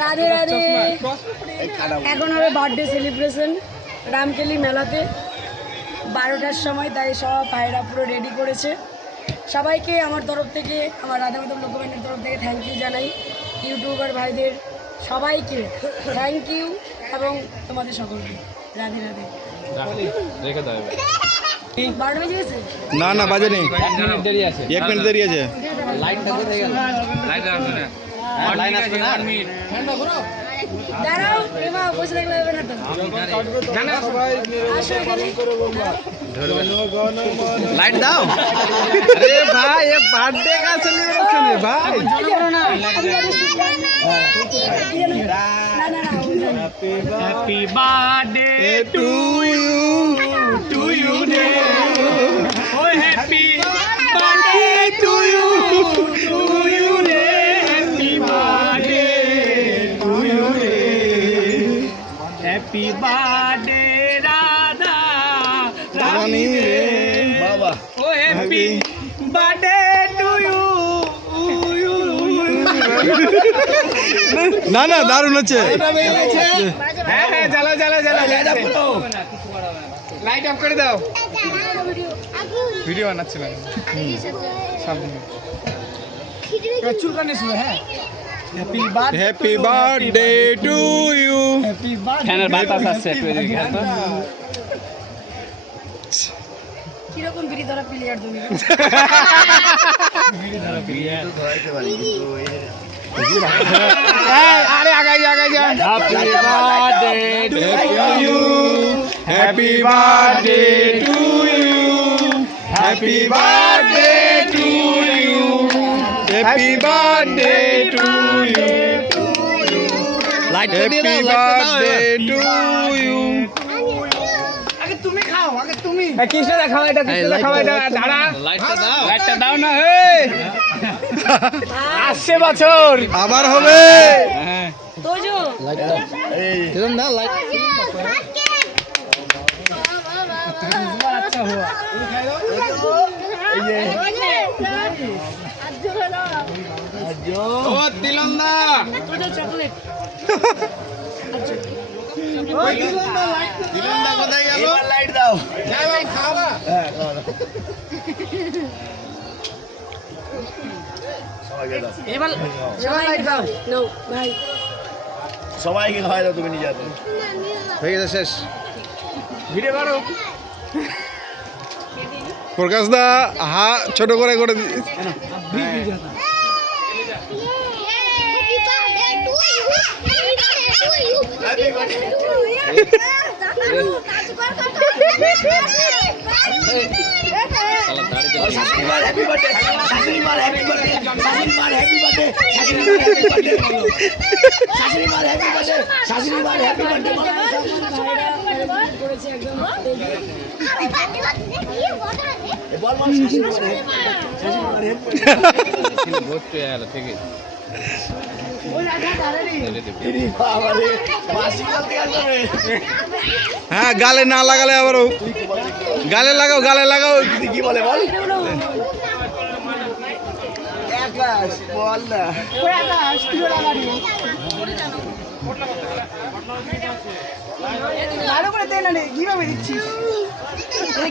রাধে রাধে। এখন হবে birthday celebration Ramkeli মেলাতে 12টার সময়, তাই সব ভাইরা পুরো রেডি করেছে। সবাইকে আমার তরফ থেকে, আমার রাধা মাধব লোকব্যান্ডের তরফ থেকে থ্যাংক ইউ জানাই। ইউটিউবার ভাইদের সবাইকে থ্যাংক ইউ, এবং তোমাদের সকলকে রাধে রাধে। 12টা বেজে গেছে? না না বাজে নেই, 1 মিনিট দেরি আছে। দাঁড়াও, এমা বসে থাকলে হবে না তো। আসো এখানে। লাইট দাও। अरे भाई ये बर्थडे का सेलिब्रेशन है भाई। Happy birthday to you day. Oh, happy birthday to you day. Happy birthday to you day. Happy birthday Radha रानी रे बाबा। Oh, happy birthday to you. না না দারুণ হচ্ছে। হ্যাঁ জ্বালাও লাইট অফ করে দাও। ভিডিও বানাচ্ছিলাম চুলকানি শুনে। হ্যাঁ হ্যাপি বার্থডে টু ইউ। ফ্যানের বাতাস আসছে একটু এদিকে তো। কিরকম বিড়ি ধরা প্লেয়ার তুমি? আরে আগাই যা। Happy birthday to you happy birthday to you happy birthday to you happy birthday to you happy birthday to you. Krishna দেখাও এটা, দাঁড়া লাইটটা দাও না। আসছে বছর আবার হবে। তোজো না লাইট আচ্ছা হুয়া ও তিলন্দা তোজো চকলেট। তিলন্দা কোথায় গেল? লাইট দাও। খাওয়া এবার সবাই দাও নাও ভাই। সবাইকে খাওয়াই দাও, তুমি নিজে হাতে। হয়ে গেছে শেষ। ভিডিও করো। প্রকাশ দা হা ছোট করে করে করেছে একদম। হ্যাঁ গালে না লাগালে আবারও গালে লাগাও কি বলে বল? বল না। ভালো করে দে না রে, কিভাবে দিচ্ছিস?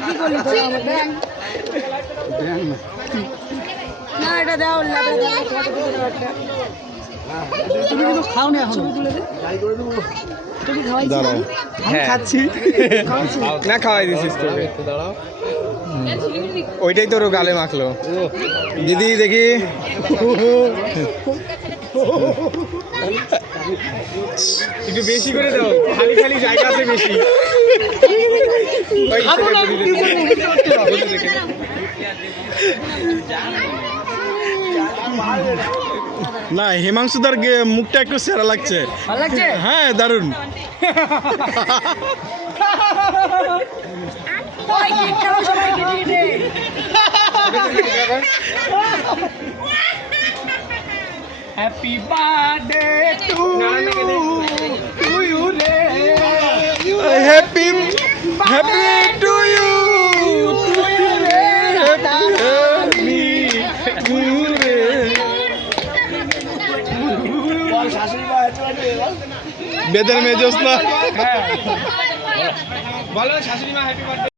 কি করলি তোরা আমাকে? না এটা দাও, তুমি কিন্তু খাও না এখন। তুমি খাওয়াই দাঁড়াও। খাচ্ছি না, খাওয়াই দিছিস তো। ওইটাই তোর গালে মাখলো। দিদি দেখি একটু বেশি করে দাও, খালি জায়গা আছে বেশি। না হিমাংশুদার মুখটা একটু সেরা লাগছে। ভালো লাগছে? হ্যাঁ দারুণ। ওই কেক খাও, সবাইকে দিয়ে দে। হ্যাপি বার্থডে টু ইউ রে। Happy happy to you happy to you রে। শাশুড়ি মা happy birthday বল। বেদের মেয়ে জোসনা হ্যাঁ বলো শাশুড়ি মা হ্যাপি বার্থডে